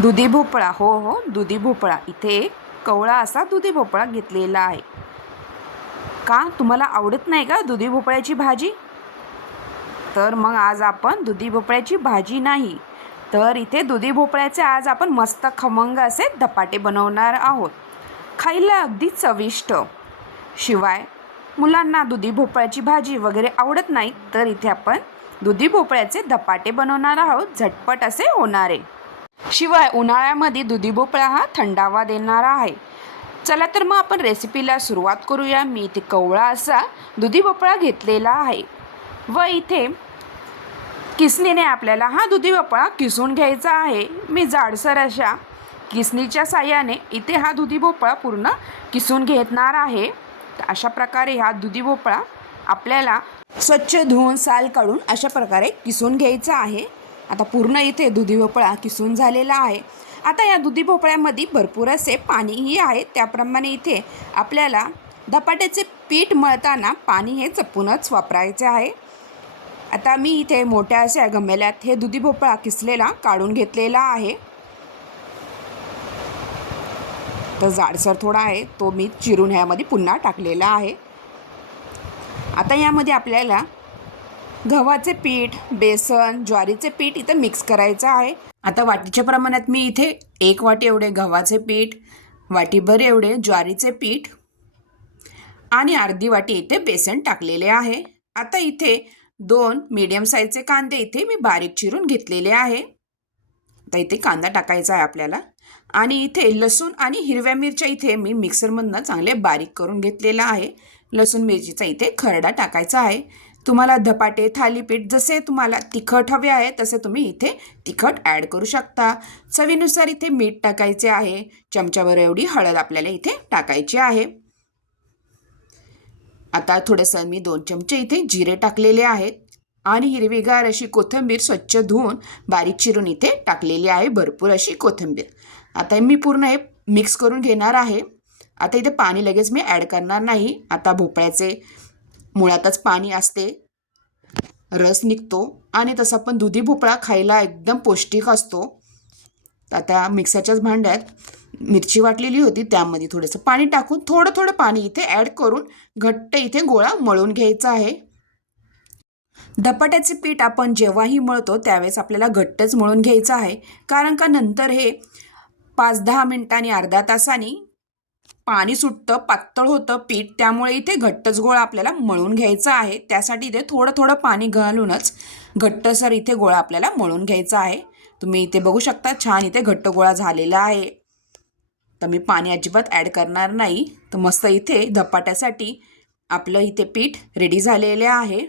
दुधी भोपळा, हो हो, दुधी भोपळा. इथे एक कवळा असा दुधी भोपळा घेतलेला आहे. का तुम्हाला आवडत नाही का दुधी भोपळ्याची भाजी? तर मग आज आपण दुधी भोपळ्याची भाजी नाही, तर इथे दुधी भोपळ्याचे आज आपण मस्त खमंग असे धपाटे बनवणार आहोत. खायला अगदी चविष्ट. शिवाय मुलांना दुधी भोपळ्याची भाजी वगैरे आवडत नाही, तर इथे आपण दुधी भोपळ्याचे धपाटे बनवणार आहोत, झटपट असे होणारे. शिवाय उन्हाळ्यामध्ये दुधी भोपळा हा थंडावा देणारा आहे. चला तर मग आपण रेसिपीला सुरुवात करूया. मी इथे कवळा असा दुधी भोपळा घेतलेला आहे व इथे किसणीने आपल्याला हा दुधी भोपळा किसून घ्यायचा आहे. मी जाडसर अशा किसणीच्या साहाय्याने इथे हा दुधी भोपळा पूर्ण किसून घेणार आहे. तर अशा प्रकारे हा दुधी भोपळा आपल्याला स्वच्छ धुवून साल काढून अशा प्रकारे किसून घ्यायचा आहे. आता पूर्ण इथे दुधी भोपळा किसून झालेला आहे. आता या दुधी भोपळ्यामध्ये भरपूर असे पाणीही आहे, त्याप्रमाणे इथे आपल्याला धपाट्याचे पीठ मळताना पाणी हे जपूनच वापरायचे आहे. आता मी इथे मोठ्या अशा गमेल्यात हे दुधी भोपळा किसलेला काढून घेतलेला आहे. तर जाडसर थोडा आहे तो मी चिरून ह्यामध्ये पुन्हा टाकलेला आहे. आता यामध्ये आपल्याला गव्हाचे पीठ, बेसन, ज्वारीचे पीठ इथे मिक्स करायचं आहे. आता वाटीच्या प्रमाणात मी इथे 1 वाटी एवढे गव्हाचे पीठ, वाटीभर एवढे ज्वारीचे पीठ आणि अर्धी वाटी इथे बेसन टाकलेले आहे. आता इथे 2 मीडियम साईजचे कांदे इथे मी बारीक चिरून घेतलेले आहे. आता इथे कांदा टाकायचा आहे आपल्याला आणि इथे लसूण आणि हिरव्या मिरच्या इथे मी मिक्सरमधनं चांगले बारीक करून घेतलेला आहे. लसूण मिरचीचा इथे खरडा टाकायचा आहे. तुम्हाला धपाटे, थालीपीठ जसे तुम्हाला तिखट हवे आहे तसे तुम्ही इथे तिखट ॲड करू शकता. चवीनुसार इथे मीठ टाकायचे आहे. चमच्याभर एवढी हळद आपल्याला इथे टाकायची आहे. आता थोडंसं मी 2 चमचे इथे जिरे टाकलेले आहेत आणि हिरवीगार अशी कोथिंबीर स्वच्छ धुवून बारीक चिरून इथे टाकलेली आहे, भरपूर अशी कोथिंबीर. आता मी पूर्ण हे मिक्स करून घेणार आहे. आता इथे पाणी लगेच मी ॲड करणार नाही. आता भोपळ्याचे मुळातच पाणी असते, रस निघतो आणि तसा पण दुधी भोपळा खायला एकदम पौष्टिक असतो. आता मिक्सरच्याच भांड्यात मिरची वाटलेली होती, त्यामध्ये थोडंसं पाणी टाकून थोडं थोडं पाणी इथे ॲड करून घट्ट इथे गोळा मळून घ्यायचा आहे. धपाट्याचे पीठ आपण जेव्हाही मळतो त्यावेळेस आपल्याला घट्टच मळून घ्यायचं आहे, कारण का नंतर हे 5-10 मिनिटांनी, अर्धा तासांनी पाणी सुटतं, पातळ होतं पीठ, त्यामुळे इथे घट्टच गोळा आपल्याला मळून घ्यायचा आहे. त्यासाठी इथे थोडं थोडं पाणी घालूनच घट्टसर इथे गोळा आपल्याला मळून घ्यायचा आहे. तुम्ही इथे बघू शकता छान इथे घट्ट गोळा झालेला आहे. तर मी पाणी अजिबात ॲड करणार नाही. तर मस्त इथे धपाट्यासाठी आपलं इथे पीठ रेडी झालेले आहे.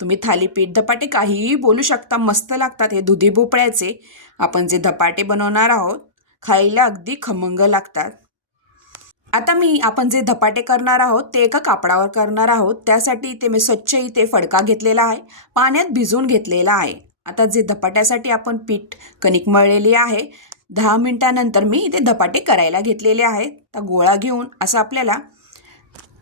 तुम्ही थालीपीठ, धपाटे काहीही बोलू शकता, मस्त लागतात हे दुधी भोपळ्याचे. आपण जे धपाटे बनवणार आहोत खायला अगदी खमंग लागतात. आता आपण जे धपाटे करणार आहोत ते एका कापडावर करणार आहोत. त्यासाठी इथे मी स्वच्छ इथे फडका घेतलेला आहे, पाण्यात भिजवून घेतलेला आहे. आता जे धपाट्यासाठी आपण पीठ कणिक मळलेली आहे, 10 मिनिटानंतर मी इथे धपाटे करायला घेतलेले आहेत. तर गोळा घेऊन असं आपल्याला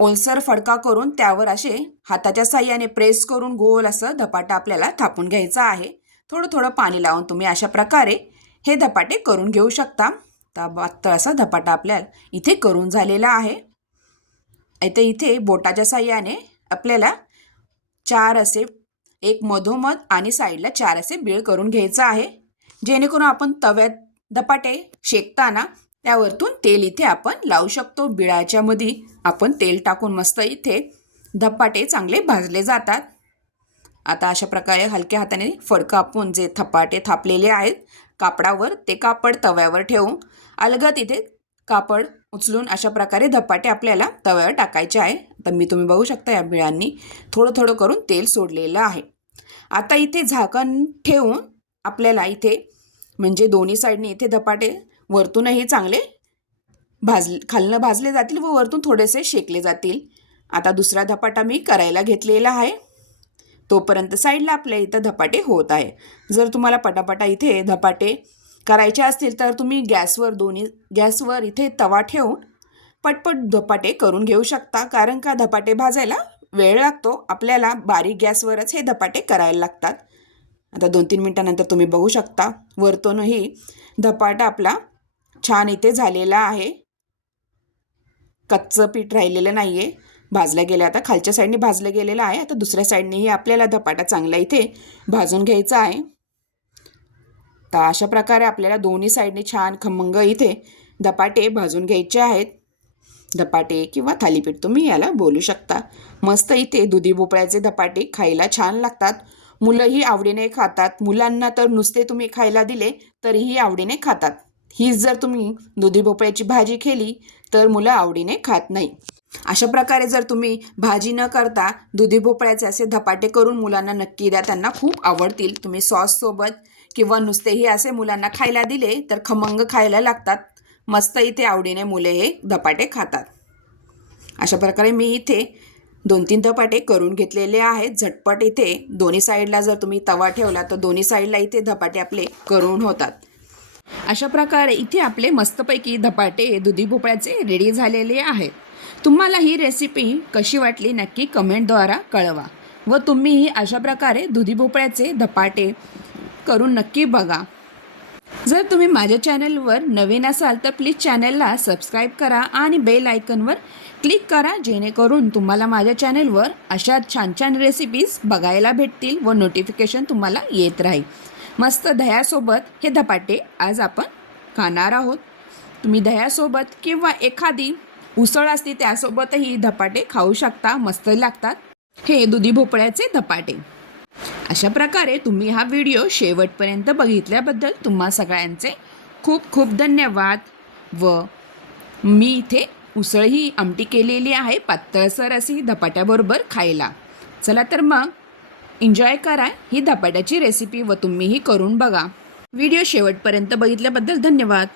ओलसर फडका करून त्यावर असे हाताच्या साह्याने प्रेस करून गोल असं धपाटा आपल्याला थापून घ्यायचा आहे. थोडं थोडं पाणी लावून तुम्ही अशा प्रकारे हे धपाटे करून घेऊ शकता. तर पातळ असा धपाटा आपल्याला इथे करून झालेला आहे. इथे बोटाच्या साह्याने आपल्याला 4 असे, एक मधोमध आणि साईडला 4 असे बीळ करून घ्यायचं आहे, जेणेकरून आपण तव्यात धपाटे शेकताना त्यावरतून तेल इथे आपण लावू शकतो. बिळाच्या मध्ये आपण तेल टाकून मस्त इथे धपाटे चांगले भाजले जातात. आता अशा प्रकारे हलक्या हाताने फडका आपण जे धपाटे थापलेले आहेत कापडावर, ते कापड तव्यावर ठेवून अलगद इथे कापड उचलून अशा प्रकारे धपाटे आपल्याला तव्यावर टाकायचे आहे. तर तुम्ही बघू शकता या बिळांनी थोडं थोडं करून तेल सोडलेलं आहे. आता इथे झाकण ठेवून आपल्याला इथे म्हणजे दोन्ही साईडने इथे धपाटे वरतूनही चांगले खालनं भाजले जातील व वरतून थोडेसे शेकले जातील. आता दुसरा धपाटा मी करायला घेतलेला आहे, तोपर्यंत साईडला आपल्या इथं धपाटे होत आहे. जर तुम्हाला पटापटा इथे धपाटे करायचे असतील तर तुम्ही गॅसवर इथे तवा ठेवून पटपट धपाटे करून घेऊ शकता, कारण का धपाटे भाजायला वेळ लागतो आपल्याला. बारीक गॅसवरच हे धपाटे करायला लागतात. आता 2-3 मिनिटानंतर तुम्ही बघू शकता वरतूनही धपाटा आपला छान इथे झालेला आहे. कच्चं पीठ राहिलेलं नाही आहे, भाजलं गेलं. आता खालच्या साईडने भाजलं गेलेलं आहे. आता दुसऱ्या साईडनेही आपल्याला धपाटा चांगला इथे भाजून घ्यायचा आहे. तर अशा प्रकारे आपल्याला दोन्ही साईडने छान खमंग इथे धपाटे भाजून घ्यायचे आहेत. धपाटे किंवा थालीपीठ तुम्ही याला बोलू शकता. मस्त इथे दुधी भोपळ्याचे धपाटे खायला छान लागतात. मुलंही आवडीने खातात. मुलांना तर नुसते तुम्ही खायला दिले तरीही आवडीने खातात. हीच जर तुम्ही दुधी भोपळ्याची भाजी केली तर मुलं आवडीने खात नाही. अशा प्रकारे जर तुम्ही भाजी न करता दुधी भोपळ्याचे असे धपाटे करून मुलांना नक्की द्या, त्यांना खूप आवडतील. तुम्ही सॉससोबत किंवा नुसतेही असे मुलांना खायला दिले तर खमंग खायला लागतात. मस्त इथे आवडीने मुले हे धपाटे खातात. अशा प्रकारे मी इथे 2-3 धपाटे करून घेतलेले आहेत. झटपट इथे दोन्ही साईडला जर तुम्ही तवा ठेवला तर दोन्ही साईडला इथे धपाटे आपले करून होतात. अशा प्रकारे इथे आपले मस्तपैकी धपाटे दुधी भोपळ्याचे रेडी झालेले आहेत. तुम्हाला ही रेसिपी कशी वाटली नक्की कमेंटद्वारा कळवा व तुम्हीही अशा प्रकारे दुधी भोपळ्याचे धपाटे करून नक्की बघा. जर तुम्ही माझ्या चॅनलवर नवीन असाल तर प्लीज चॅनलला सबस्क्राईब करा आणि बेल आयकॉनवर क्लिक करा, जेणेकरून तुम्हाला माझ्या चॅनलवर अशा छान छान रेसिपीज बघायला भेटतील व नोटिफिकेशन तुम्हाला येत राहील. मस्त दह्यासोबत हे धपाटे आज आपण खाणार आहोत. तुम्ही दह्यासोबत किंवा एखादी उसळ असते त्यासोबतही धपाटे खाऊ शकता. मस्त लागतात हे दुधी भोपळ्याचे धपाटे. अशा प्रकारे तुम्ही हा व्हिडिओ शेवटपर्यंत बघितल्याबद्दल तुम्हा सगळ्यांचे खूप खूप धन्यवाद. व मी इथे उसळही आमटी केलेली आहे पातळसर अशी धपाट्याबरोबर खायला. चला तर मग एन्जॉय करा ही धपाट्याची रेसिपी व तुम्हीही करून बघा. व्हिडिओ शेवटपर्यंत बघितल्याबद्दल धन्यवाद.